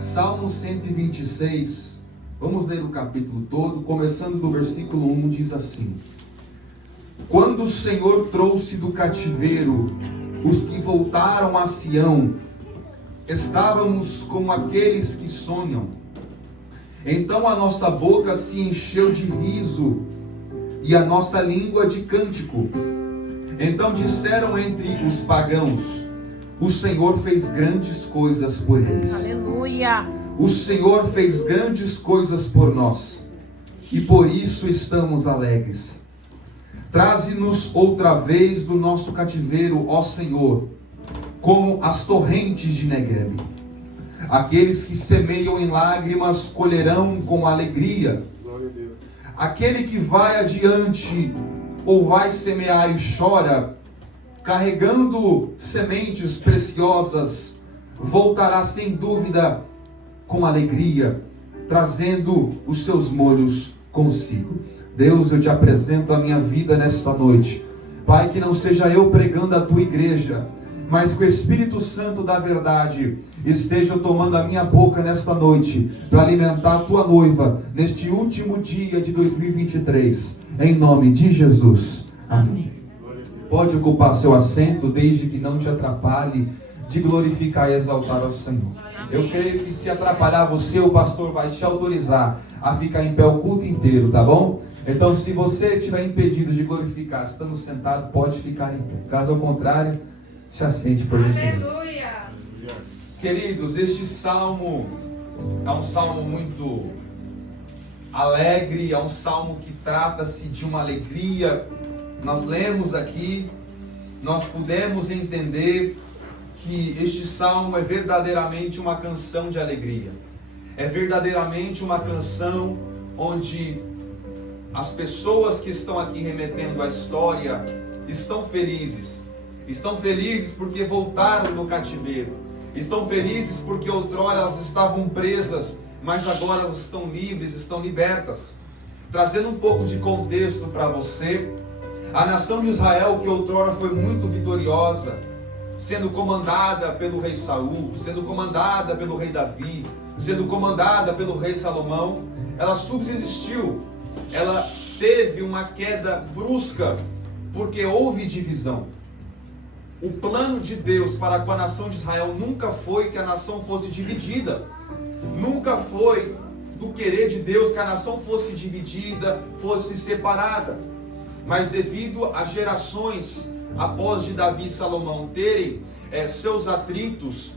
Salmo 126, vamos ler o capítulo todo, começando do versículo 1, diz assim: Quando o Senhor trouxe do cativeiro os que voltaram a Sião, estávamos como aqueles que sonham. Então a nossa boca se encheu de riso e a nossa língua de cântico. Então disseram entre os pagãos: o Senhor fez grandes coisas por eles. Aleluia! O Senhor fez grandes coisas por nós, e por isso estamos alegres. Traze-nos outra vez do nosso cativeiro, ó Senhor, como as torrentes de Neguebe. Aqueles que semeiam em lágrimas colherão com alegria. Aquele que vai adiante ou vai semear e chora, carregando sementes preciosas, voltará sem dúvida com alegria, trazendo os seus molhos consigo. Deus, eu te apresento a minha vida nesta noite. Pai, que não seja eu pregando a tua igreja, mas que o Espírito Santo da verdade esteja tomando a minha boca nesta noite, para alimentar a tua noiva, neste último dia de 2023, em nome de Jesus. Amém. Pode ocupar seu assento, desde que não te atrapalhe de glorificar e exaltar ao Senhor. Eu creio que se atrapalhar você, o pastor vai te autorizar a ficar em pé o culto inteiro, tá bom? Então, se você estiver impedido de glorificar, estando sentado, pode ficar em pé. Caso ao contrário, se assente por gentileza. Aleluia! Queridos, este salmo é um salmo muito alegre, é um salmo que trata-se de uma alegria. Nós lemos aqui, nós pudemos entender que este salmo é verdadeiramente uma canção de alegria. É verdadeiramente uma canção onde as pessoas que estão aqui remetendo à história estão felizes. Estão felizes porque voltaram do cativeiro. Estão felizes porque outrora elas estavam presas, mas agora elas estão livres, estão libertas. Trazendo um pouco de contexto para você, a nação de Israel, que outrora foi muito vitoriosa, sendo comandada pelo rei Saul, sendo comandada pelo rei Davi, sendo comandada pelo rei Salomão, ela subsistiu. Ela teve uma queda brusca, porque houve divisão. O plano de Deus para com a nação de Israel nunca foi que a nação fosse dividida. Nunca foi do querer de Deus que a nação fosse dividida, fosse separada. Mas devido a gerações após de Davi e Salomão terem seus atritos,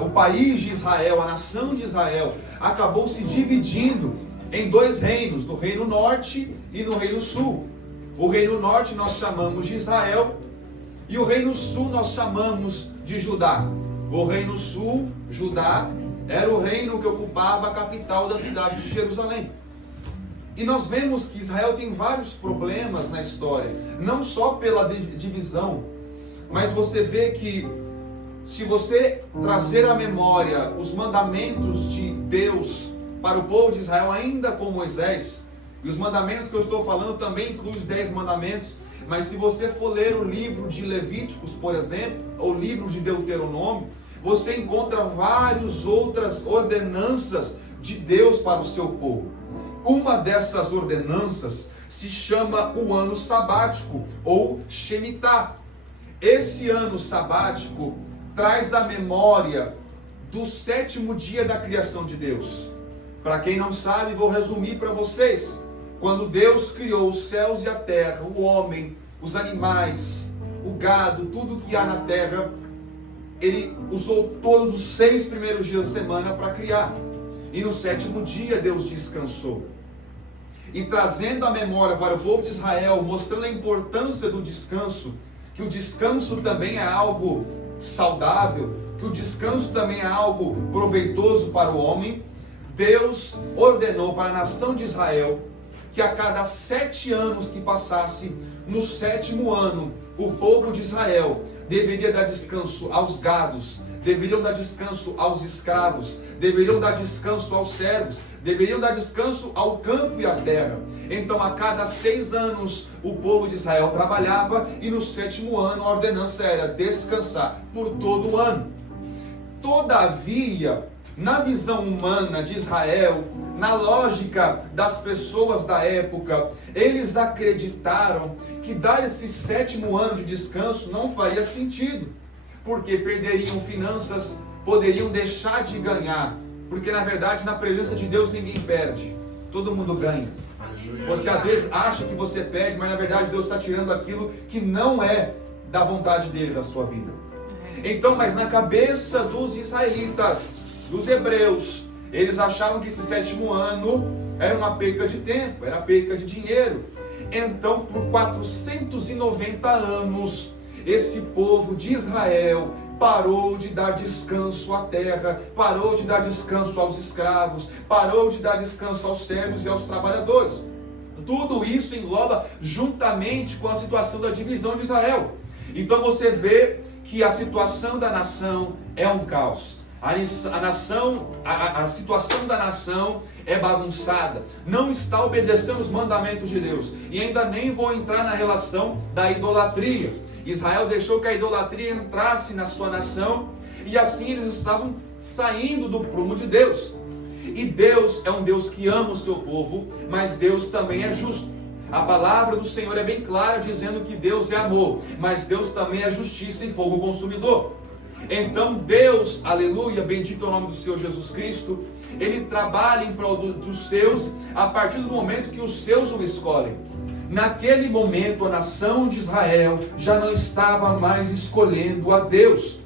o país de Israel, a nação de Israel, acabou se dividindo em dois reinos, no reino norte e no reino sul. O reino norte nós chamamos de Israel, e o reino sul nós chamamos de Judá. O reino sul, Judá, era o reino que ocupava a capital da cidade de Jerusalém. E nós vemos que Israel tem vários problemas na história, não só pela divisão, mas você vê que se você trazer à memória os mandamentos de Deus para o povo de Israel, ainda com Moisés, e os mandamentos que eu estou falando também incluem os 10 mandamentos, mas se você for ler o livro de Levíticos, por exemplo, ou o livro de Deuteronômio, você encontra várias outras ordenanças de Deus para o seu povo. Uma dessas ordenanças se chama o ano sabático, ou Shemitah. Esse ano sabático traz a memória do 7º dia da criação de Deus. Para quem não sabe, vou resumir para vocês. Quando Deus criou os céus e a terra, o homem, os animais, o gado, tudo que há na terra, Ele usou todos os 6 primeiros dias da semana para criar. E no 7º dia Deus descansou. E trazendo a memória para o povo de Israel, mostrando a importância do descanso, que o descanso também é algo saudável, que o descanso também é algo proveitoso para o homem, Deus ordenou para a nação de Israel que a cada 7 anos que passasse, no 7º ano, o povo de Israel deveria dar descanso aos gados, deveriam dar descanso aos escravos, deveriam dar descanso aos servos, deveriam dar descanso ao campo e à terra. Então a cada 6 anos o povo de Israel trabalhava, e no 7º ano a ordenança era descansar por todo o ano. Todavia, na visão humana de Israel, na lógica das pessoas da época, eles acreditaram que dar esse 7º ano de descanso não faria sentido, porque perderiam finanças, poderiam deixar de ganhar, porque na verdade na presença de Deus ninguém perde, todo mundo ganha. Você às vezes acha que você perde, mas na verdade Deus está tirando aquilo que não é da vontade dele da sua vida. Então, mas na cabeça dos israelitas, dos hebreus, eles achavam que esse 7º ano era uma perca de tempo, era perca de dinheiro. Então, por 490 anos, esse povo de Israel parou de dar descanso à terra, parou de dar descanso aos escravos, parou de dar descanso aos servos e aos trabalhadores. Tudo isso engloba juntamente com a situação da divisão de Israel. Então você vê que a situação da nação é um caos. A situação da nação é bagunçada, não está obedecendo os mandamentos de Deus. E ainda nem vou entrar na relação da idolatria. Israel deixou que a idolatria entrasse na sua nação, e assim eles estavam saindo do prumo de Deus. E Deus é um Deus que ama o seu povo, mas Deus também é justo. A palavra do Senhor é bem clara, dizendo que Deus é amor, mas Deus também é justiça e fogo consumidor. Então Deus, aleluia, bendito é o nome do Senhor Jesus Cristo, Ele trabalha em prol dos seus, a partir do momento que os seus o escolhem. Naquele momento a nação de Israel já não estava mais escolhendo a Deus.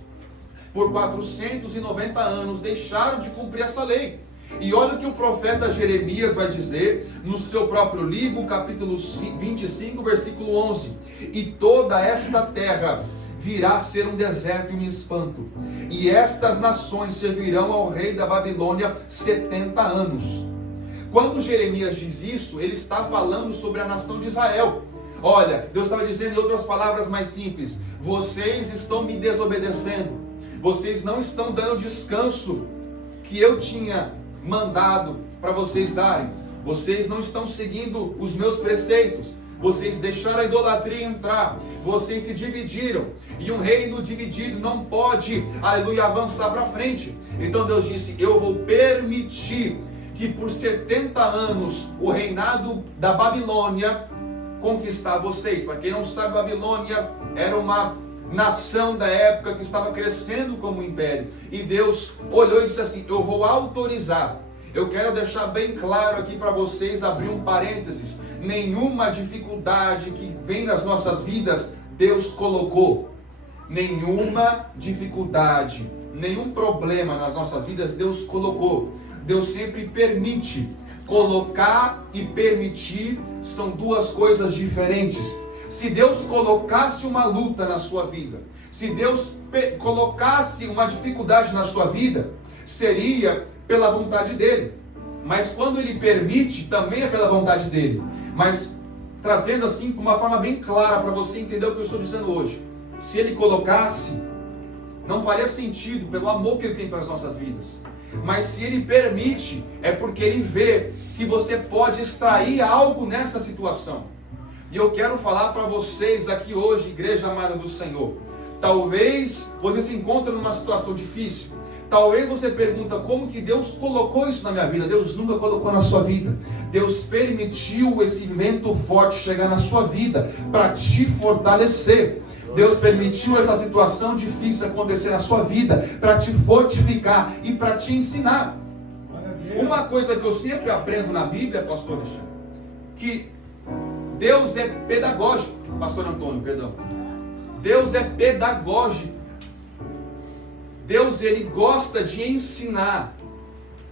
Por 490 anos deixaram de cumprir essa lei. E olha o que o profeta Jeremias vai dizer no seu próprio livro, capítulo 25, versículo 11. E toda esta terra virá a ser um deserto e um espanto, e estas nações servirão ao rei da Babilônia 70 anos. Quando Jeremias diz isso, ele está falando sobre a nação de Israel. Olha, Deus estava dizendo em outras palavras mais simples: vocês estão me desobedecendo, vocês não estão dando descanso que eu tinha mandado para vocês darem, vocês não estão seguindo os meus preceitos, vocês deixaram a idolatria entrar, vocês se dividiram, e um reino dividido não pode, aleluia, avançar para frente. Então Deus disse: eu vou permitir que por 70 anos o reinado da Babilônia conquistar vocês. Para quem não sabe, Babilônia era uma nação da época que estava crescendo como império, e Deus olhou e disse assim: eu vou autorizar. Eu quero deixar bem claro aqui para vocês, abrir um parênteses: nenhuma dificuldade que vem nas nossas vidas Deus colocou. Nenhuma dificuldade, nenhum problema nas nossas vidas Deus colocou. Deus sempre permite. Colocar e permitir são duas coisas diferentes. Se Deus colocasse uma luta na sua vida, se Deus colocasse uma dificuldade na sua vida, seria pela vontade dele. Mas quando ele permite, também é pela vontade dele. Mas trazendo assim de uma forma bem clara para você entender o que eu estou dizendo hoje: se ele colocasse, não faria sentido pelo amor que ele tem pelas nossas vidas. Mas se ele permite, é porque ele vê que você pode extrair algo nessa situação. E eu quero falar para vocês aqui hoje, igreja amada do Senhor. Talvez você se encontre numa situação difícil. Talvez você pergunta: como que Deus colocou isso na minha vida? Deus nunca colocou na sua vida. Deus permitiu esse vento forte chegar na sua vida para te fortalecer. Deus permitiu essa situação difícil acontecer na sua vida para te fortificar e para te ensinar. Uma coisa que eu sempre aprendo na Bíblia, pastor Alexandre, que Deus é pedagógico. Pastor Antônio, perdão. Deus é pedagógico. Deus, ele gosta de ensinar.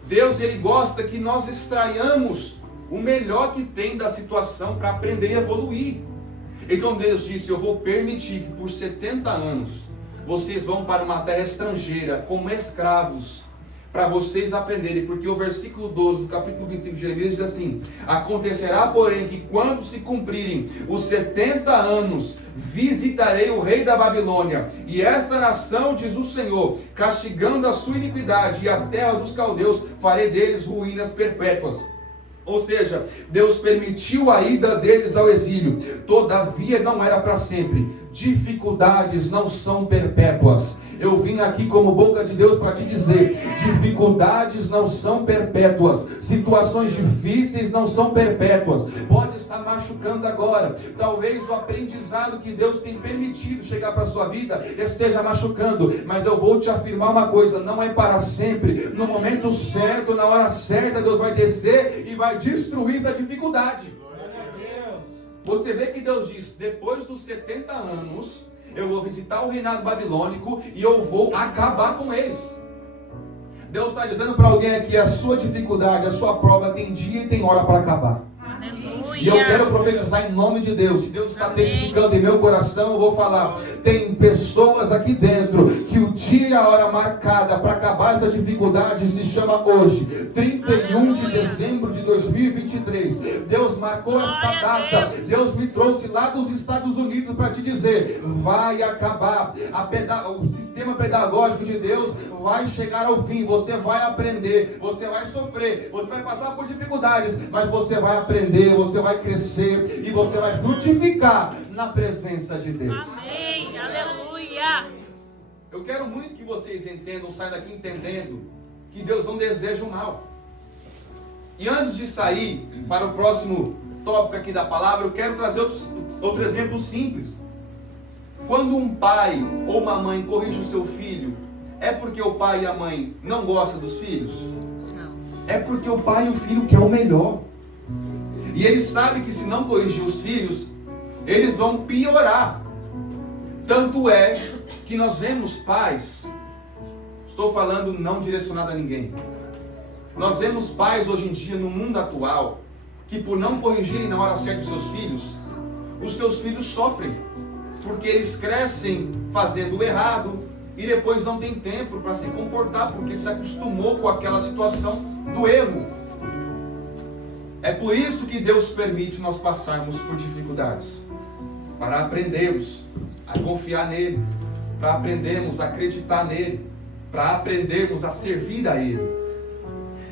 Deus, ele gosta que nós extraiamos o melhor que tem da situação para aprender e evoluir. Então Deus disse: eu vou permitir que por 70 anos vocês vão para uma terra estrangeira como escravos, para vocês aprenderem, porque o versículo 12 do capítulo 25 de Jeremias diz assim: acontecerá porém que quando se cumprirem os 70 anos, visitarei o rei da Babilônia, e esta nação, diz o Senhor, castigando a sua iniquidade, e a terra dos caldeus farei deles ruínas perpétuas. Ou seja, Deus permitiu a ida deles ao exílio, todavia não era para sempre. Dificuldades não são perpétuas. eu vim aqui como boca de Deus para te dizer: dificuldades não são perpétuas, situações difíceis não são perpétuas. Pode estar machucando agora, talvez o aprendizado que Deus tem permitido chegar para a sua vida esteja machucando, mas eu vou te afirmar uma coisa: não é para sempre. No momento certo, na hora certa, Deus vai descer e vai destruir essa dificuldade. Você vê que Deus diz: depois dos 70 anos eu vou visitar o reinado babilônico e eu vou acabar com eles. Deus está dizendo para alguém aqui: a sua dificuldade, a sua prova tem dia e tem hora para acabar. E eu quero profetizar em nome de Deus. Se Deus está testificando em meu coração, eu vou falar: tem pessoas aqui dentro que o dia e a hora marcada para acabar essa dificuldade se chama hoje, 31 de dezembro de 2023. Deus marcou esta data. Deus me trouxe lá dos Estados Unidos para te dizer: vai acabar. O sistema pedagógico de Deus vai chegar ao fim. Você vai aprender, você vai sofrer, você vai passar por dificuldades, mas você vai aprender, você vai crescer e você vai frutificar na presença de Deus. Amém, aleluia. Eu quero muito que vocês entendam, saiam daqui entendendo que Deus não deseja o mal. E antes de sair para o próximo tópico aqui da palavra, eu quero trazer outro exemplo simples. Quando um pai ou uma mãe corrige o seu filho, é porque o pai e a mãe não gostam dos filhos? Não. É porque o pai e o filho querem o melhor. E eles sabem que se não corrigir os filhos, eles vão piorar. Tanto é que nós vemos pais, estou falando não direcionado a ninguém, nós vemos pais hoje em dia no mundo atual, que por não corrigirem na hora certa os seus filhos sofrem, porque eles crescem fazendo o errado e depois não tem tempo para se comportar, porque se acostumou com aquela situação do erro. É por isso que Deus permite nós passarmos por dificuldades, para aprendermos a confiar nele, para aprendermos a acreditar nele, para aprendermos a servir a ele.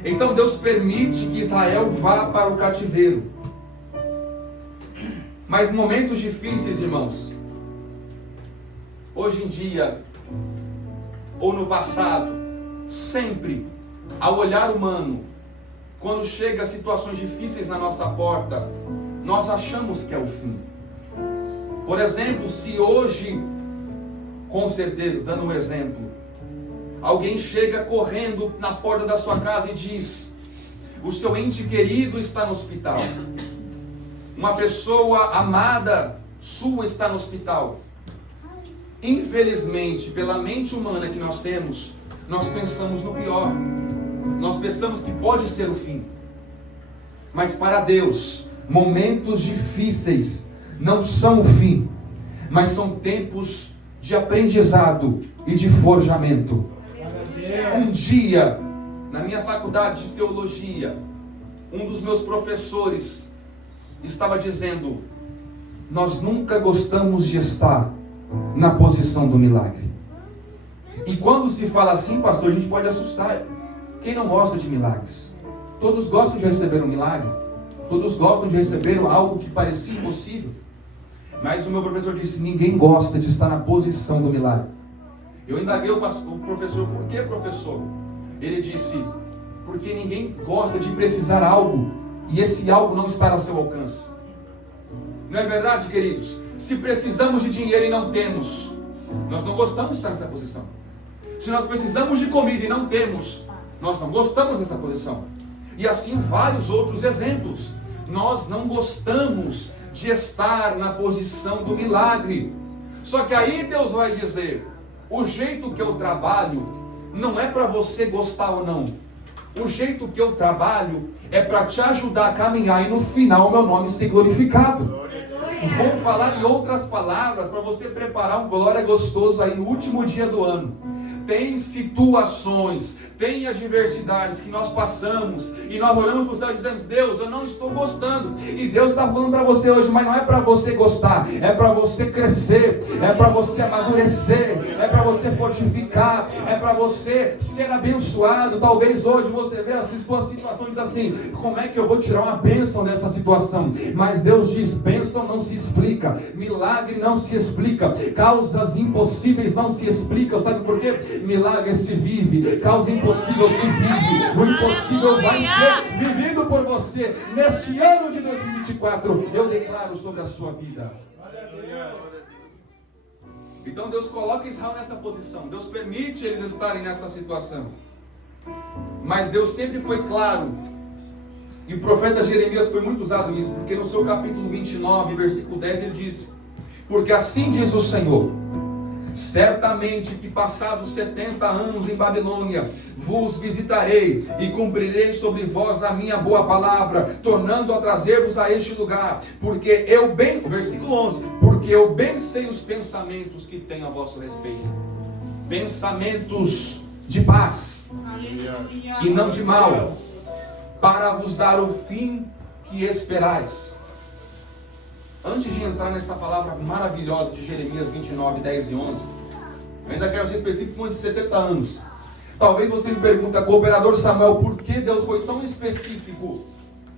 Então Deus permite que Israel vá para o cativeiro. Mas momentos difíceis, irmãos, hoje em dia, ou no passado, sempre, ao olhar humano, quando chega situações difíceis na nossa porta, nós achamos que é o fim. Por exemplo, se hoje, com certeza, dando um exemplo, alguém chega correndo na porta da sua casa e diz: o seu ente querido está no hospital, uma pessoa amada sua está no hospital. Infelizmente, pela mente humana que nós temos, nós pensamos no pior. Nós pensamos que pode ser o fim. Mas para Deus, momentos difíceis não são o fim, mas são tempos de aprendizado e de forjamento. Um dia, na minha faculdade de teologia, um dos meus professores estava dizendo: nós nunca gostamos de estar na posição do milagre. E quando se fala assim, pastor, a gente pode assustar. Quem não gosta de milagres? Todos gostam de receber um milagre. Todos gostam de receber algo que parecia impossível. Mas o meu professor disse: ninguém gosta de estar na posição do milagre. Eu indaguei o professor: por que, professor? Ele disse: porque ninguém gosta de precisar algo e esse algo não estar a seu alcance. Não é verdade, queridos? Se precisamos de dinheiro e não temos, nós não gostamos de estar nessa posição. Se nós precisamos de comida e não temos, nós não gostamos dessa posição. E assim vários outros exemplos. Nós não gostamos de estar na posição do milagre. Só que aí Deus vai dizer: o jeito que eu trabalho não é para você gostar ou não. O jeito que eu trabalho é para te ajudar a caminhar e no final o meu nome ser glorificado. Vou falar em outras palavras para você preparar um glória gostoso aí no último dia do ano. Tem situações, Tem adversidades que nós passamos e nós olhamos para o céu e dizemos: Deus, eu não estou gostando. E Deus está falando para você hoje, mas não é para você gostar, é para você crescer, é para você amadurecer, é para você fortificar, é para você ser abençoado. Talvez hoje você vê a sua situação e diz assim: como é que eu vou tirar uma bênção dessa situação? Mas Deus diz: bênção não se explica, milagre não se explica, causas impossíveis não se explicam. Sabe por quê? Milagre se vive, causa impossível se vive. O impossível vai ser vivido por você. Neste ano de 2024, eu declaro sobre a sua vida. Então Deus coloca Israel nessa posição. Deus permite eles estarem nessa situação. Mas Deus sempre foi claro. E o profeta Jeremias foi muito usado nisso, porque no seu capítulo 29, versículo 10, ele disse: porque assim diz o Senhor: certamente que passados 70 anos em Babilônia, vos visitarei e cumprirei sobre vós a minha boa palavra, tornando a trazer-vos a este lugar, porque eu bem, versículo 11, porque eu bem sei os pensamentos que tenho a vosso respeito, pensamentos de paz, aleluia, e não de mal, para vos dar o fim que esperais. Antes de entrar nessa palavra maravilhosa de Jeremias 29, 10 e 11, eu ainda quero ser específico com esses 70 anos. Talvez você me pergunte: cooperador Samuel, por que Deus foi tão específico?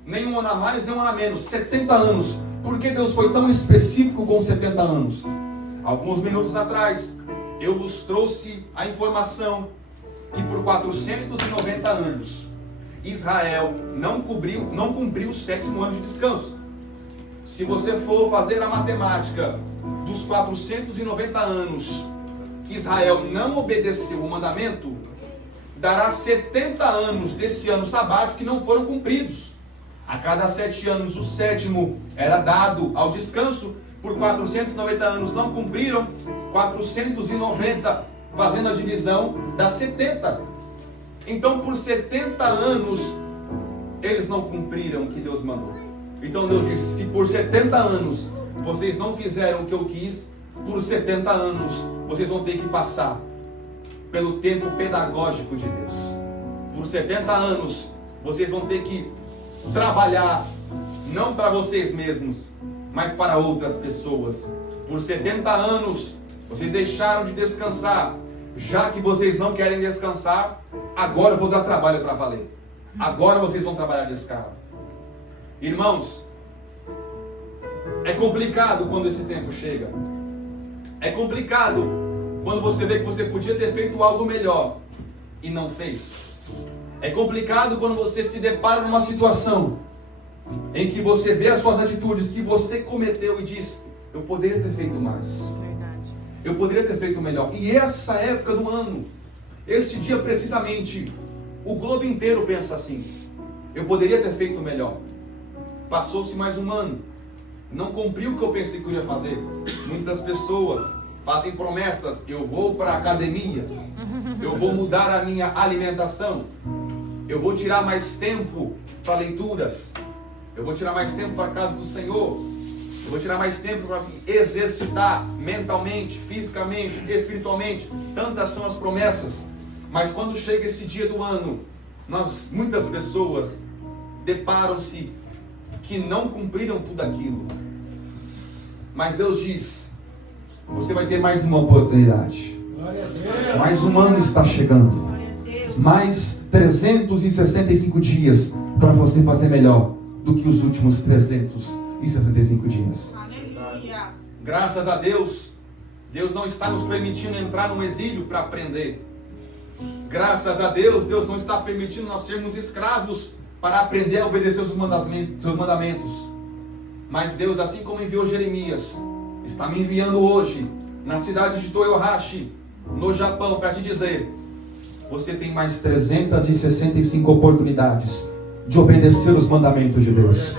Nem um ano a mais, nem um ano a menos, 70 anos. Por que Deus foi tão específico com 70 anos? Alguns minutos atrás, eu vos trouxe a informação que por 490 anos, Israel não cumpriu o 7º ano de descanso. Se você for fazer a matemática dos 490 anos que Israel não obedeceu o mandamento, dará 70 anos desse ano sabático que não foram cumpridos. A cada 7 anos, o 7º era dado ao descanso. Por 490 anos não cumpriram, 490 fazendo a divisão dá 70. Então por 70 anos eles não cumpriram o que Deus mandou. Então Deus disse: se por 70 anos vocês não fizeram o que eu quis, por 70 anos vocês vão ter que passar pelo tempo pedagógico de Deus. Por 70 anos vocês vão ter que trabalhar, não para vocês mesmos, mas para outras pessoas. Por 70 anos vocês deixaram de descansar. Já que vocês não querem descansar, agora eu vou dar trabalho para valer. Agora vocês vão trabalhar de escravo. Irmãos, é complicado quando esse tempo chega. É complicado quando você vê que você podia ter feito algo melhor e não fez. É complicado quando você se depara numa situação em que você vê as suas atitudes que você cometeu e diz: eu poderia ter feito mais. Verdade. Eu poderia ter feito melhor. E essa época do ano, este dia precisamente, o globo inteiro pensa assim: eu poderia ter feito melhor. Passou-se mais um ano, não cumpriu o que eu pensei que eu ia fazer. Muitas pessoas fazem promessas: eu vou para a academia, eu vou mudar a minha alimentação, eu vou tirar mais tempo para leituras, eu vou tirar mais tempo para a casa do Senhor, eu vou tirar mais tempo para exercitar mentalmente, fisicamente, espiritualmente. Tantas são as promessas. Mas quando chega esse dia do ano, muitas pessoas deparam-se que não cumpriram tudo aquilo. Mas Deus diz: você vai ter mais uma oportunidade. Mais um ano está chegando. Mais 365 dias para você fazer melhor do que os últimos 365 dias. Graças a Deus, Deus não está nos permitindo entrar num exílio para aprender. Graças a Deus, Deus não está permitindo nós sermos escravos para aprender a obedecer os seus mandamentos. Mas Deus, assim como enviou Jeremias, está me enviando hoje na cidade de Toyohashi, no Japão, para te dizer: você tem mais 365 oportunidades de obedecer os mandamentos de Deus.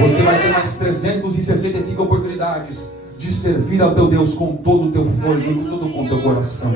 Você vai ter mais 365 oportunidades de servir ao teu Deus com todo o teu fôlego, com todo o teu coração.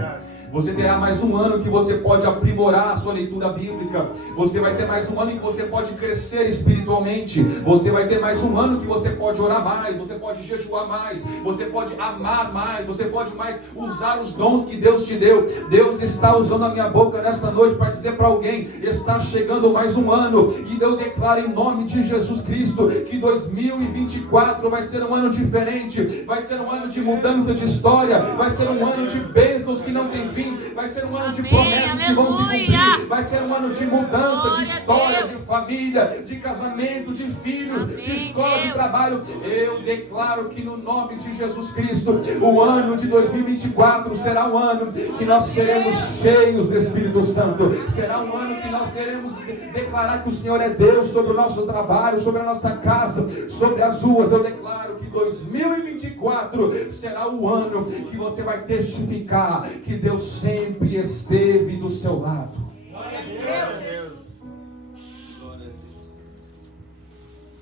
Você terá mais um ano que você pode aprimorar a sua leitura bíblica. Você vai ter mais um ano em que você pode crescer espiritualmente. Você vai ter mais um ano que você pode orar mais, você pode jejuar mais, você pode amar mais, você pode mais usar os dons que Deus te deu. Deus está usando a minha boca nessa noite para dizer para alguém: está chegando mais um ano, e eu declaro em nome de Jesus Cristo que 2024 vai ser um ano diferente, vai ser um ano de mudança de história, vai ser um ano de bênçãos que não tem fim, vai ser um ano de promessas que vão se cumprir, vai ser um ano de mudança de história, de família, de casamento, de filhos, de escola, de trabalho. Eu declaro que no nome de Jesus Cristo, o ano de 2024 será um ano que nós seremos cheios do Espírito Santo, será um ano que nós queremos declarar que o Senhor é Deus sobre o nosso trabalho, sobre a nossa casa, sobre as ruas. Eu declaro que 2024 será o ano que você vai testificar que Deus sempre esteve do seu lado. Glória a Deus.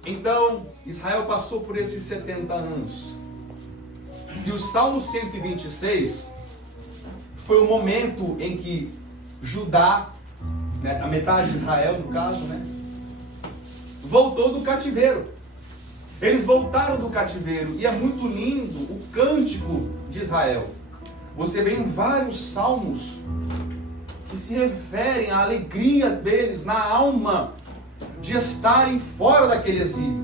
Então, Israel passou por esses 70 anos. E o Salmo 126 foi o momento em que Judá, a metade de Israel no caso, voltou do cativeiro. Eles voltaram do cativeiro, e é muito lindo o cântico de Israel. Você vê em vários salmos que se referem à alegria deles na alma de estarem fora daquele exílio.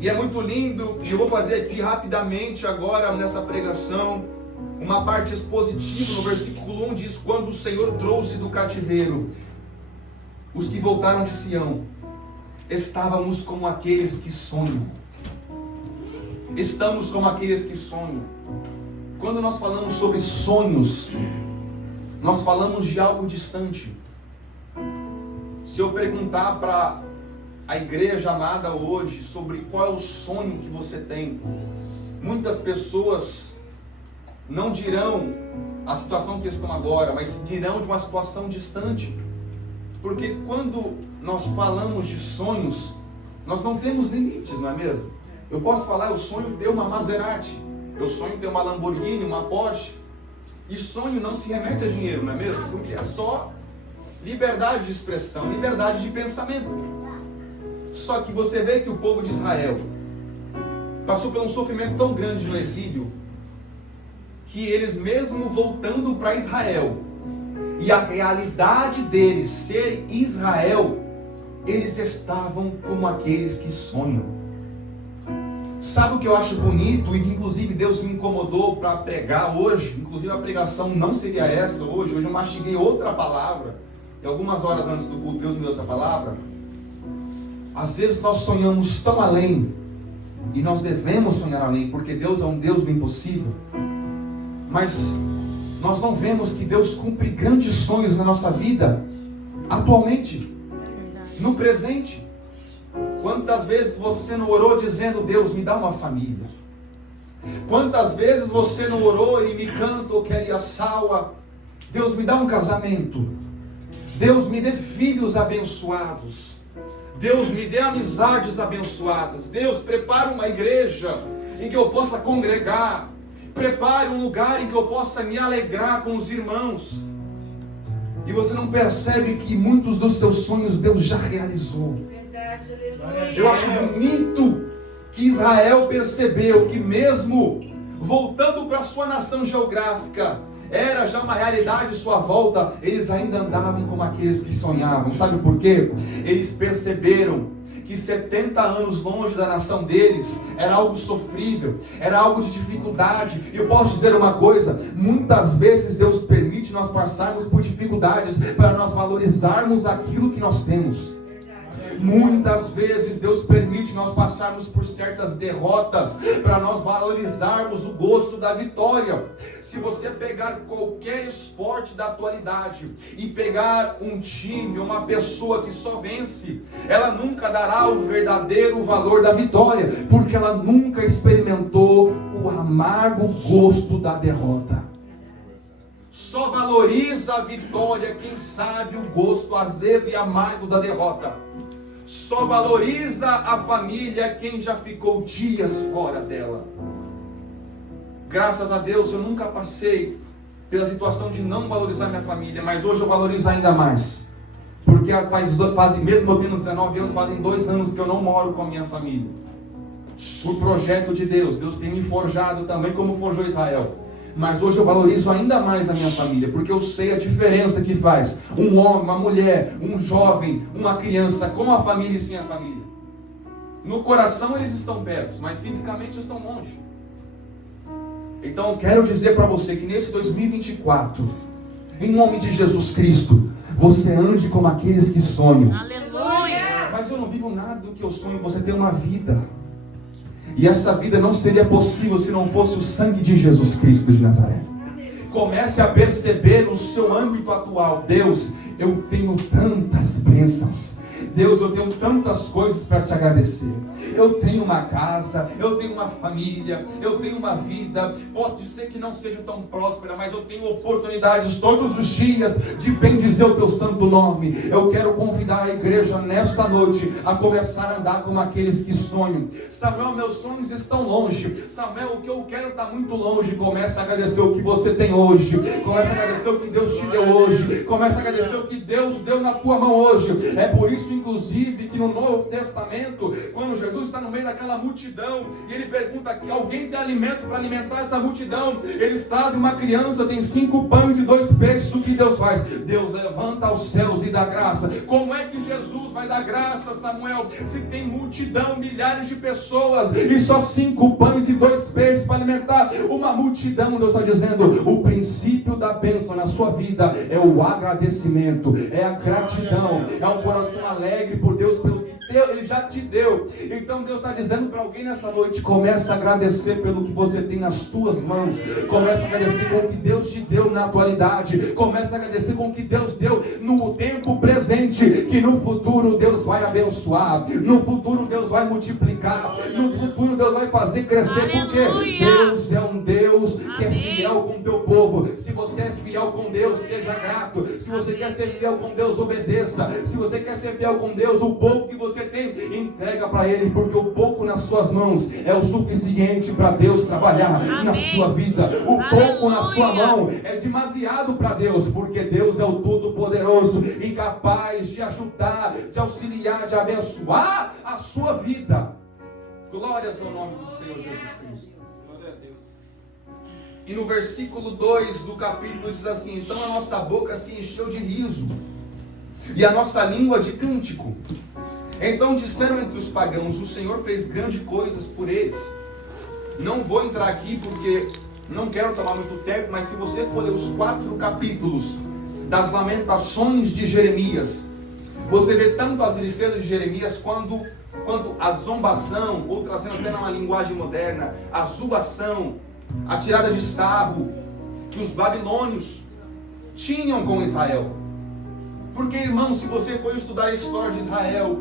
E é muito lindo, e eu vou fazer aqui rapidamente agora nessa pregação uma parte expositiva. No versículo 1 diz: quando o Senhor trouxe do cativeiro os que voltaram de Sião, estávamos como aqueles que sonham. Estamos como aqueles que sonham. Quando nós falamos sobre sonhos, nós falamos de algo distante. Se eu perguntar para a igreja amada hoje sobre qual é o sonho que você tem, muitas pessoas não dirão a situação que estão agora, mas dirão de uma situação distante. Porque quando nós falamos de sonhos, nós não temos limites, não é mesmo? Eu posso falar: eu sonho ter uma Maserati, eu sonho ter uma Lamborghini, uma Porsche. E sonho não se remete a dinheiro, não é mesmo? Porque é só liberdade de expressão, liberdade de pensamento. Só que você vê que o povo de Israel passou por um sofrimento tão grande no exílio, que eles mesmo voltando para Israel, e a realidade deles ser Israel, eles estavam como aqueles que sonham. Sabe o que eu acho bonito, e que inclusive Deus me incomodou para pregar hoje? Inclusive a pregação não seria essa hoje. Hoje eu mastiguei outra palavra, e algumas horas antes do culto Deus me deu essa palavra. Às vezes nós sonhamos tão além, e nós devemos sonhar além, porque Deus é um Deus do impossível. Mas nós não vemos que Deus cumpre grandes sonhos na nossa vida atualmente, no presente. Quantas vezes você não orou dizendo: Deus, me dá uma família? Quantas vezes você não orou e me canta o que é a salva: Deus, me dá um casamento, Deus, me dê filhos abençoados, Deus, me dê amizades abençoadas, Deus, prepara uma igreja em que eu possa congregar, prepare um lugar em que eu possa me alegrar com os irmãos. E você não percebe que muitos dos seus sonhos Deus já realizou. Verdade, aleluia. Eu acho bonito que Israel percebeu que mesmo voltando para sua nação geográfica, era já uma realidade sua volta, eles ainda andavam como aqueles que sonhavam. Sabe por quê? Eles perceberam que 70 anos longe da nação deles era algo sofrível, era algo de dificuldade. E eu posso dizer uma coisa: muitas vezes Deus permite nós passarmos por dificuldades para nós valorizarmos aquilo que nós temos. Muitas vezes Deus permite nós passarmos por certas derrotas para nós valorizarmos o gosto da vitória. Se você pegar qualquer esporte da atualidade e pegar um time, uma pessoa que só vence, ela nunca dará o verdadeiro valor da vitória, porque ela nunca experimentou o amargo gosto da derrota. Só valoriza a vitória quem sabe o gosto azedo e amargo da derrota. Só valoriza a família quem já ficou dias fora dela. Graças a Deus eu nunca passei pela situação de não valorizar minha família, mas hoje eu valorizo ainda mais. Porque mesmo eu tendo 19 anos, fazem 2 anos que eu não moro com a minha família. Por projeto de Deus, Deus tem me forjado também como forjou Israel. Mas hoje eu valorizo ainda mais a minha família, porque eu sei a diferença que faz um homem, uma mulher, um jovem, uma criança com a família e sem a família. No coração eles estão perto, mas fisicamente estão longe. Então eu quero dizer para você que nesse 2024, em nome de Jesus Cristo, você ande como aqueles que sonham. Aleluia! Mas eu não vivo nada do que eu sonho. Você tem uma vida, e essa vida não seria possível se não fosse o sangue de Jesus Cristo de Nazaré. Comece a perceber no seu âmbito atual: Deus, eu tenho tantas bênçãos. Deus, eu tenho tantas coisas para te agradecer. Eu tenho uma casa, eu tenho uma família, eu tenho uma vida. Pode ser que não seja tão próspera, mas eu tenho oportunidades todos os dias de bendizer o teu santo nome. Eu quero convidar a igreja nesta noite a começar a andar como aqueles que sonham. Samuel, meus sonhos estão longe. Samuel, o que eu quero está muito longe. Comece a agradecer o que você tem hoje. Comece a agradecer o que Deus te deu hoje. Comece a agradecer o que Deus deu na tua mão hoje. É por isso, inclusive, que no Novo Testamento, quando Jesus está no meio daquela multidão e ele pergunta: alguém tem alimento para alimentar essa multidão? Eles trazem uma criança, tem 5 pães e 2 peixes. O que Deus faz? Deus levanta aos céus e dá graça. Como é que Jesus vai dar graça, Samuel, se tem multidão, milhares de pessoas e só 5 pães e 2 peixes para alimentar uma multidão? Deus está dizendo: o princípio da bênção na sua vida é o agradecimento, é a gratidão, é um coração alegre por Deus pelo que Ele já te deu. Então Deus está dizendo para alguém nessa noite: começa a agradecer pelo que você tem nas tuas mãos. Começa a agradecer com o que Deus te deu na atualidade. Começa a agradecer com o que Deus deu no tempo presente, que no futuro Deus vai abençoar, no futuro Deus vai multiplicar, no futuro Deus vai fazer crescer. Aleluia. Porque Deus é um Deus que Amém. é fiel com o teu povo. Se você é fiel com Deus, seja grato. Se você quer ser fiel com Deus, obedeça. Se você quer ser fiel com Deus, o pouco que você tem, entrega para Ele, porque o pouco nas suas mãos é o suficiente para Deus trabalhar Amém. na sua vida. O Aleluia. pouco na sua mão é demasiado para Deus, porque Deus é o Todo-Poderoso e capaz de ajudar, de auxiliar, de abençoar a sua vida. Glórias ao nome do Senhor Jesus Cristo. Glória a Deus. E no versículo 2 do capítulo diz assim: então a nossa boca se encheu de riso e a nossa língua de cântico. Então disseram entre os pagãos: o Senhor fez grandes coisas por eles. Não vou entrar aqui porque não quero tomar muito tempo, mas se você for ler os 4 capítulos das lamentações de Jeremias, você vê tanto a tristeza de Jeremias quanto a zombação, ou trazendo até numa linguagem moderna, a zoação, a tirada de sarro que os babilônios tinham com Israel. Porque, irmão, se você for estudar a história de Israel,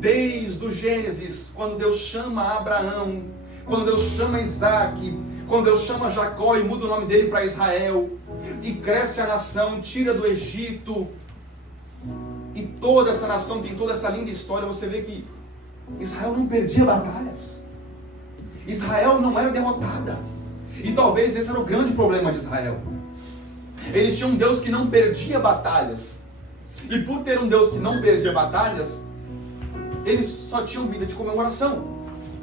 desde o Gênesis, quando Deus chama Abraão, quando Deus chama Isaac, quando Deus chama Jacó e muda o nome dele para Israel, e cresce a nação, tira do Egito, e toda essa nação tem toda essa linda história, você vê que Israel não perdia batalhas, Israel não era derrotada, e talvez esse era o grande problema de Israel. Eles tinham um Deus que não perdia batalhas, e por ter um Deus que não perdia batalhas, eles só tinham vida de comemoração,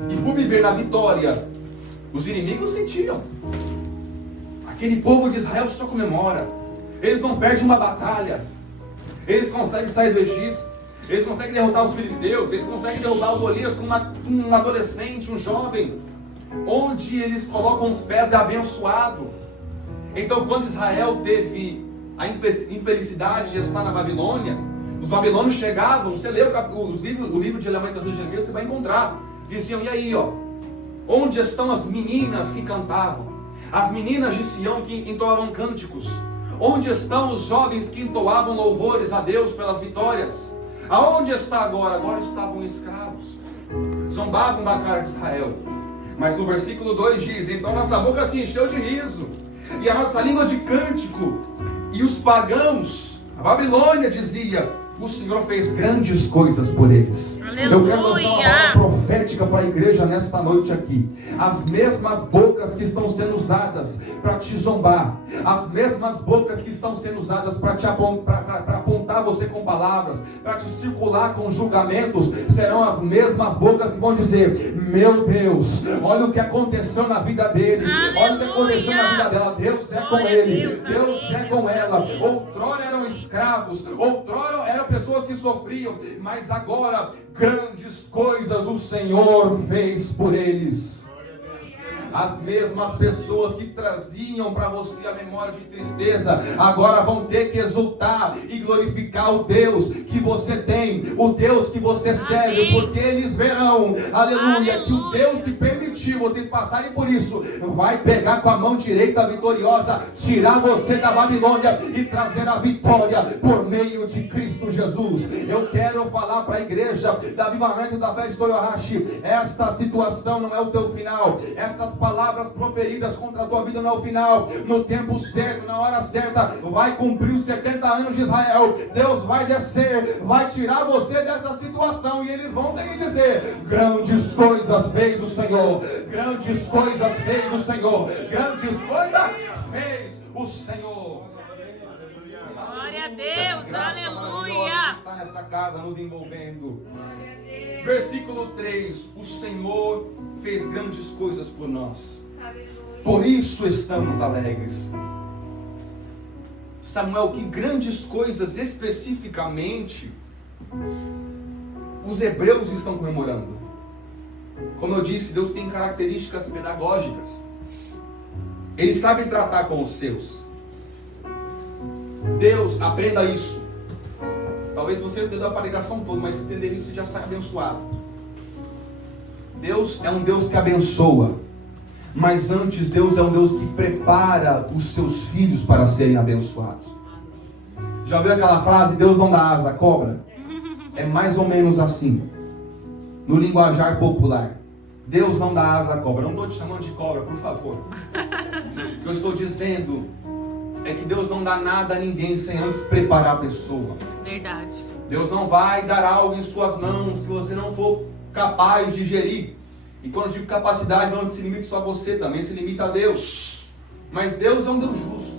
e por viver na vitória, os inimigos sentiam. Aquele povo de Israel só comemora, eles não perdem uma batalha, eles conseguem sair do Egito, eles conseguem derrotar os filisteus, eles conseguem derrotar o Golias com um adolescente, um jovem. Onde eles colocam os pés é abençoado. Então, quando Israel teve a infelicidade de estar na Babilônia, os babilônios chegavam, você lê o livro de Lamentações de Jeremias, você vai encontrar, diziam: e aí, onde estão as meninas que cantavam, as meninas de Sião que entoavam cânticos? Onde estão os jovens que entoavam louvores a Deus pelas vitórias? Aonde está agora? Agora estavam escravos, zombavam da cara de Israel. Mas no versículo 2 diz: então nossa boca se encheu de riso e a nossa língua de cântico. E os pagãos, a Babilônia, dizia: o Senhor fez grandes coisas por eles. Aleluia. Eu quero lançar uma palavra profética para a igreja nesta noite aqui. As mesmas bocas que estão sendo usadas para te zombar, as mesmas bocas que estão sendo usadas para te apontar você com palavras, para te circular com julgamentos, serão as mesmas bocas que vão dizer: meu Deus, olha o que aconteceu na vida dele, olha o que aconteceu na vida dela. Deus é com ele, Deus é com ela. Outrora eram escravos, outrora eram pessoas que sofriam, mas agora grandes coisas o Senhor fez por eles. As mesmas pessoas que traziam para você a memória de tristeza, agora vão ter que exultar e glorificar o Deus que você tem, o Deus que você serve, porque eles verão, aleluia, que o Deus que permitiu vocês passarem por isso, vai pegar com a mão direita vitoriosa, tirar você da Babilônia e trazer a vitória por meio de Cristo Jesus. Eu quero falar para a igreja da Avivamento da Fé de Toyohashi: esta situação não é o teu final, estas palavras proferidas contra a tua vida não é o final. No tempo certo, na hora certa, vai cumprir os 70 anos de Israel. Deus vai descer, vai tirar você dessa situação, e eles vão ter que dizer: grandes coisas fez o Senhor, grandes coisas fez o Senhor, grandes coisas fez o Senhor. Glória a Deus, aleluia. Está nessa casa nos envolvendo. Versículo 3: o Senhor fez grandes coisas por nós, por isso estamos alegres. Samuel, que grandes coisas especificamente os hebreus estão comemorando? Como eu disse, Deus tem características pedagógicas. Ele sabe tratar com os seus. Deus, aprenda isso. Talvez você não entenda a pregação toda, mas se entender isso, você já sai abençoado. Deus é um Deus que abençoa, mas antes, Deus é um Deus que prepara os seus filhos para serem abençoados. Já ouviu aquela frase: Deus não dá asa à cobra? É mais ou menos assim, no linguajar popular. Deus não dá asa à cobra. Não estou te chamando de cobra, por favor. O que eu estou dizendo é que Deus não dá nada a ninguém sem antes preparar a pessoa. Verdade. Deus não vai dar algo em suas mãos se você não for capaz de gerir. E quando eu digo capacidade, não se limita só a você, também se limita a Deus. Mas Deus é um Deus justo.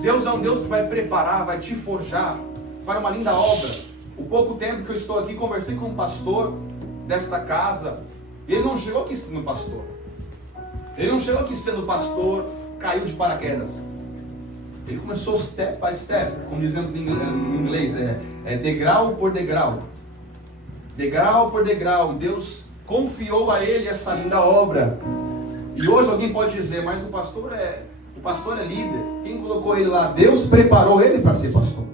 Deus é um Deus que vai preparar, vai te forjar para uma linda obra. O pouco tempo que eu estou aqui, conversei com um pastor desta casa. Ele não chegou aqui sendo pastor. Ele não chegou aqui sendo pastor, caiu de paraquedas. Ele começou step by step, como dizemos em inglês, degrau por degrau. Degrau por degrau. Deus confiou a ele essa linda obra. E hoje alguém pode dizer: mas o pastor é líder. Quem colocou ele lá? Deus preparou ele para ser pastor.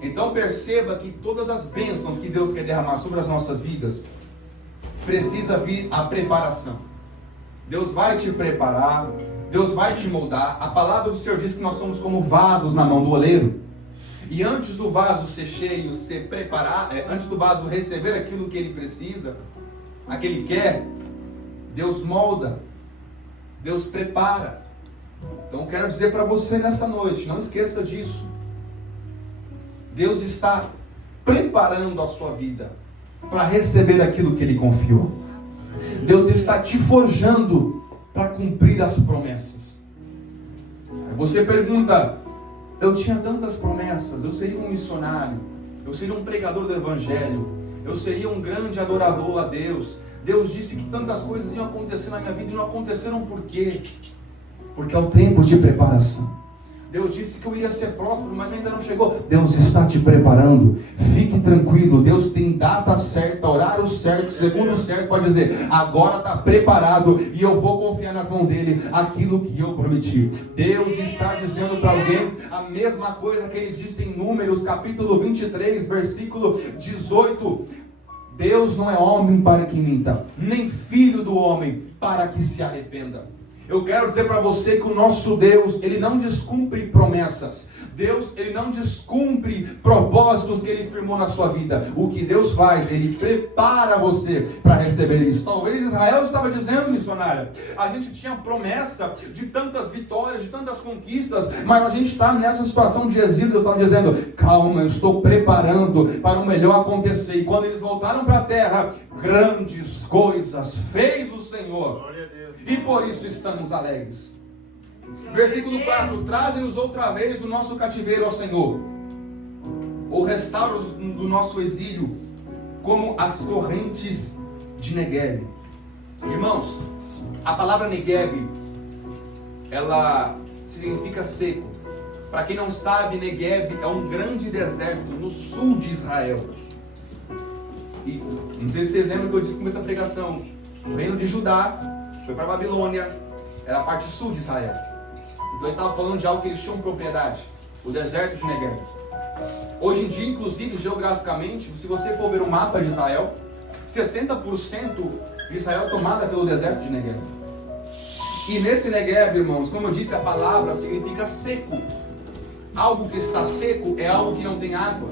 Então perceba que todas as bênçãos que Deus quer derramar sobre as nossas vidas, precisa vir a preparação. Deus vai te preparar, Deus vai te moldar. A palavra do Senhor diz que nós somos como vasos na mão do oleiro. E antes do vaso ser cheio, antes do vaso receber aquilo que ele precisa, aquilo que ele quer, Deus molda, Deus prepara. Então eu quero dizer para você nessa noite, não esqueça disso. Deus está preparando a sua vida para receber aquilo que ele confiou. Deus está te forjando para cumprir as promessas. Você pergunta: eu tinha tantas promessas, eu seria um missionário, eu seria um pregador do evangelho, eu seria um grande adorador a Deus. Deus disse que tantas coisas iam acontecer na minha vida e não aconteceram. Por quê? Porque é o tempo de preparação. Deus disse que eu iria ser próspero, mas ainda não chegou. Deus está te preparando. Fique tranquilo. Deus tem data certa, horário certo, segundo certo. Pode dizer: agora está preparado e eu vou confiar nas mãos dele aquilo que eu prometi. Deus está dizendo para alguém a mesma coisa que ele disse em Números capítulo 23, versículo 18. Deus não é homem para que minta, nem filho do homem para que se arrependa. Eu quero dizer para você que o nosso Deus, Ele não descumpre promessas. Deus, Ele não descumpre propósitos que Ele firmou na sua vida. O que Deus faz, Ele prepara você para receber isso. Talvez Israel estava dizendo, missionária, a gente tinha promessa de tantas vitórias, de tantas conquistas, mas a gente está nessa situação de exílio. Deus estava dizendo, calma, eu estou preparando para o melhor acontecer. E quando eles voltaram para a terra, grandes coisas fez o Senhor. Glória a Deus. E por isso estamos alegres. Versículo 4, traze-nos outra vez do nosso cativeiro ao Senhor, ou restaura-nos do nosso exílio, como as correntes de Negueb. Irmãos, a palavra Negueb, ela significa seco. Para quem não sabe, Negueb é um grande deserto no sul de Israel. E não sei se vocês lembram que eu disse no começo da pregação, o reino de Judá foi para a Babilônia, era a parte sul de Israel. Então eles estavam falando de algo que eles tinham propriedade, o deserto de Negueb. Hoje em dia, inclusive, geograficamente, se você for ver o mapa de Israel, 60% de Israel é tomada pelo deserto de Negueb. E nesse Negueb, irmãos, como eu disse, a palavra significa seco. Algo que está seco é algo que não tem água.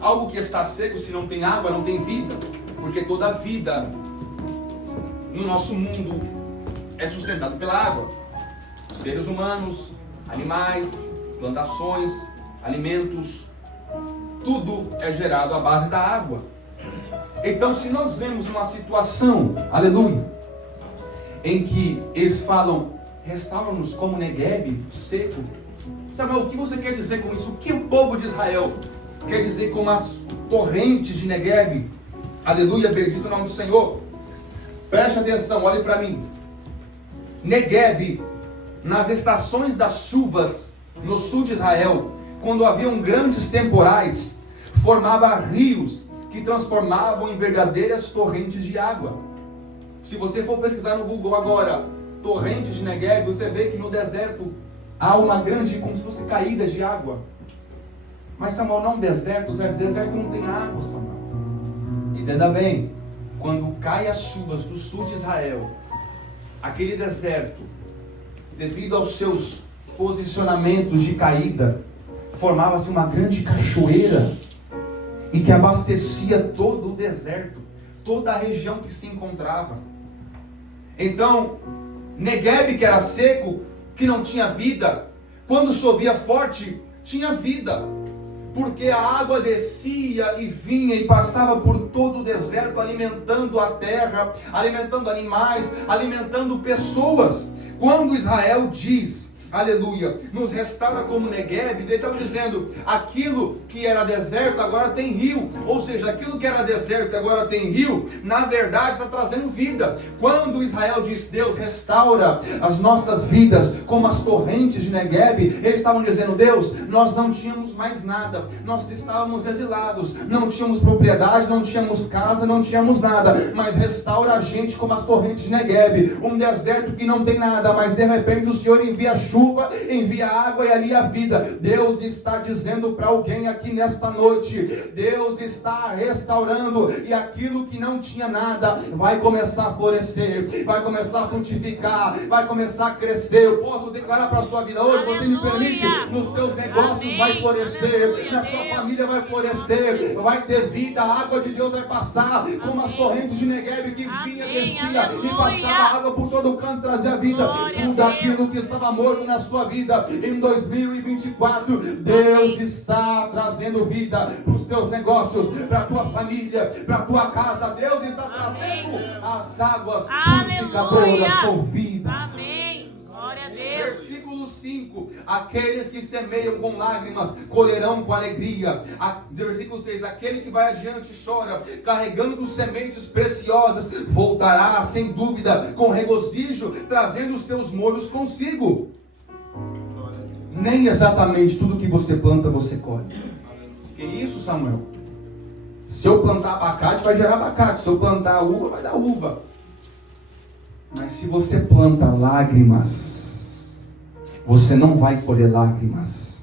Algo que está seco, se não tem água, não tem vida. Porque toda a vida no nosso mundo é sustentada pela água. Seres humanos, animais, plantações, alimentos, tudo é gerado à base da água. Então, se nós vemos uma situação, aleluia, em que eles falam, restaura-nos como Negueb, seco. Samuel, o que você quer dizer com isso? O que o povo de Israel quer dizer com as torrentes de Negueb? Aleluia, bendito o nome do Senhor. Preste atenção, olhe para mim. Negueb, nas estações das chuvas no sul de Israel, quando haviam grandes temporais, formava rios que transformavam em verdadeiras torrentes de água. Se você for pesquisar no Google agora, torrentes de Negueb, você vê que no deserto há uma grande, como se fosse caída de água. Mas Samuel, não é um deserto, o deserto não tem água, Samuel. Entenda bem, quando caem as chuvas do sul de Israel, aquele deserto, devido aos seus posicionamentos de caída, formava-se uma grande cachoeira e que abastecia todo o deserto, toda a região que se encontrava. Então, Negueb, que era seco, que não tinha vida, quando chovia forte, tinha vida, porque a água descia e vinha e passava por todo o deserto, alimentando a terra, alimentando animais, alimentando pessoas. Quando Israel diz, aleluia, nos restaura como Negueb, ele estava dizendo, aquilo que era deserto agora tem rio, ou seja, aquilo que era deserto agora tem rio, na verdade está trazendo vida. Quando Israel diz, Deus restaura as nossas vidas como as torrentes de Negueb, eles estavam dizendo, Deus, nós não tínhamos mais nada, nós estávamos exilados, não tínhamos propriedade, não tínhamos casa, não tínhamos nada, mas restaura a gente como as torrentes de Negueb, um deserto que não tem nada, mas de repente o Senhor envia chuva, envia água e ali a vida. Deus está dizendo para alguém aqui nesta noite, Deus está restaurando, e aquilo que não tinha nada vai começar a florescer, vai começar a frutificar, vai começar a crescer. Eu posso declarar para a sua vida hoje, você me permite, nos teus negócios Amém. Vai florescer, aleluia, na sua família vai florescer, vai ter vida, a água de Deus vai passar, Amém. Como as torrentes de Negueb que vinha, descia, aleluia, e passava água por todo o canto, trazia vida. Tudo aquilo que estava morto na sua vida, em 2024, Deus está trazendo vida para os teus negócios, para a tua família, para a tua casa. Deus está trazendo as águas purificadoras com vida. Amém. Glória a Deus. Versículo 5: aqueles que semeiam com lágrimas colherão com alegria. Versículo 6: aquele que vai adiante e chora, carregando sementes preciosas, voltará sem dúvida com regozijo, trazendo os seus molhos consigo. Nem exatamente tudo que você planta você colhe. Que isso, Samuel? Se eu plantar abacate, vai gerar abacate. Se eu plantar uva, vai dar uva. Mas se você planta lágrimas, você não vai colher lágrimas.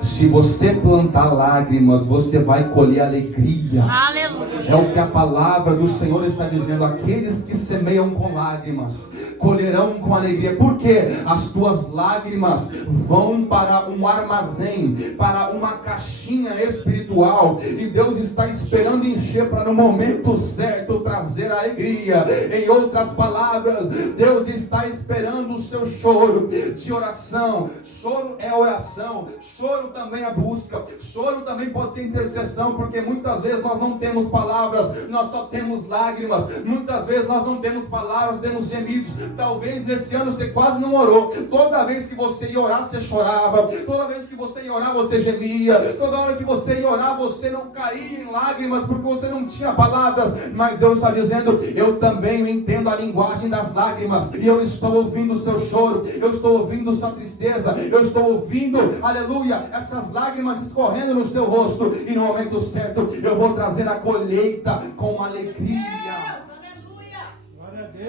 Se você plantar lágrimas, você vai colher alegria. Aleluia. É o que a palavra do Senhor está dizendo. Aqueles que semeiam com lágrimas colherão com alegria. Porque as tuas lágrimas vão para um armazém, para uma caixinha espiritual, e Deus está esperando encher para no momento certo trazer alegria. Em outras palavras, Deus está esperando o seu choro de oração. Choro é oração, choro também é busca, choro também pode ser intercessão, porque muitas vezes nós não temos palavras, nós só temos lágrimas. Muitas vezes nós não temos palavras, temos gemidos. Talvez nesse ano você quase não orou. Toda vez que você ia orar, você chorava. Toda vez que você ia orar, você gemia. Toda hora que você ia orar, você não caía em lágrimas, porque você não tinha palavras. Mas Deus está dizendo: eu também entendo a linguagem das lágrimas, e eu estou ouvindo o seu choro, eu estou ouvindo sua tristeza, eu estou ouvindo, aleluia, essas lágrimas escorrendo no seu rosto, e no momento certo eu vou trazer a colheita com alegria.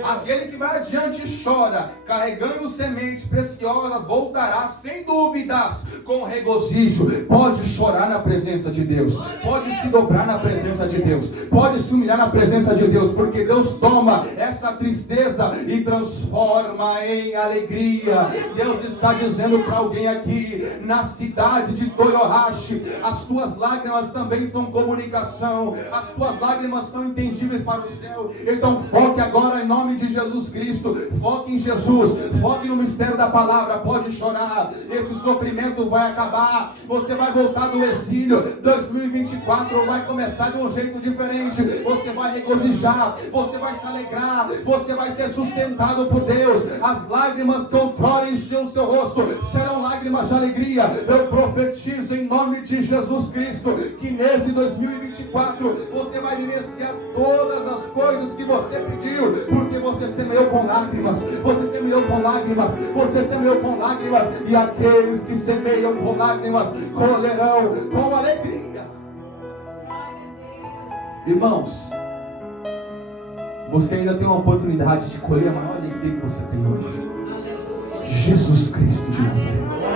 Aquele que vai adiante e chora, carregando sementes preciosas, voltará sem dúvidas, com regozijo. Pode chorar na presença de Deus, pode se dobrar na presença de Deus, pode se humilhar na presença de Deus, porque Deus toma essa tristeza e transforma em alegria. Deus está dizendo para alguém aqui, na cidade de Toyohashi, as tuas lágrimas também são comunicação, as tuas lágrimas são entendíveis para o céu. Então foque agora em nome de Jesus Cristo, foque em Jesus, foque no mistério da palavra. Pode chorar, esse sofrimento vai acabar, você vai voltar do exílio. 2024 vai começar de um jeito diferente, você vai regozijar, você vai se alegrar, você vai ser sustentado por Deus. As lágrimas que outrora enchiam o seu rosto serão lágrimas de alegria. Eu profetizo em nome de Jesus Cristo que nesse 2024 você vai vivenciar todas as coisas que você pediu, porque você semeou com lágrimas, você semeou com lágrimas, você semeou com lágrimas, e aqueles que semeiam com lágrimas colherão com alegria. Irmãos, você ainda tem uma oportunidade de colher a maior alegria que você tem hoje. Jesus Cristo de Nazaré.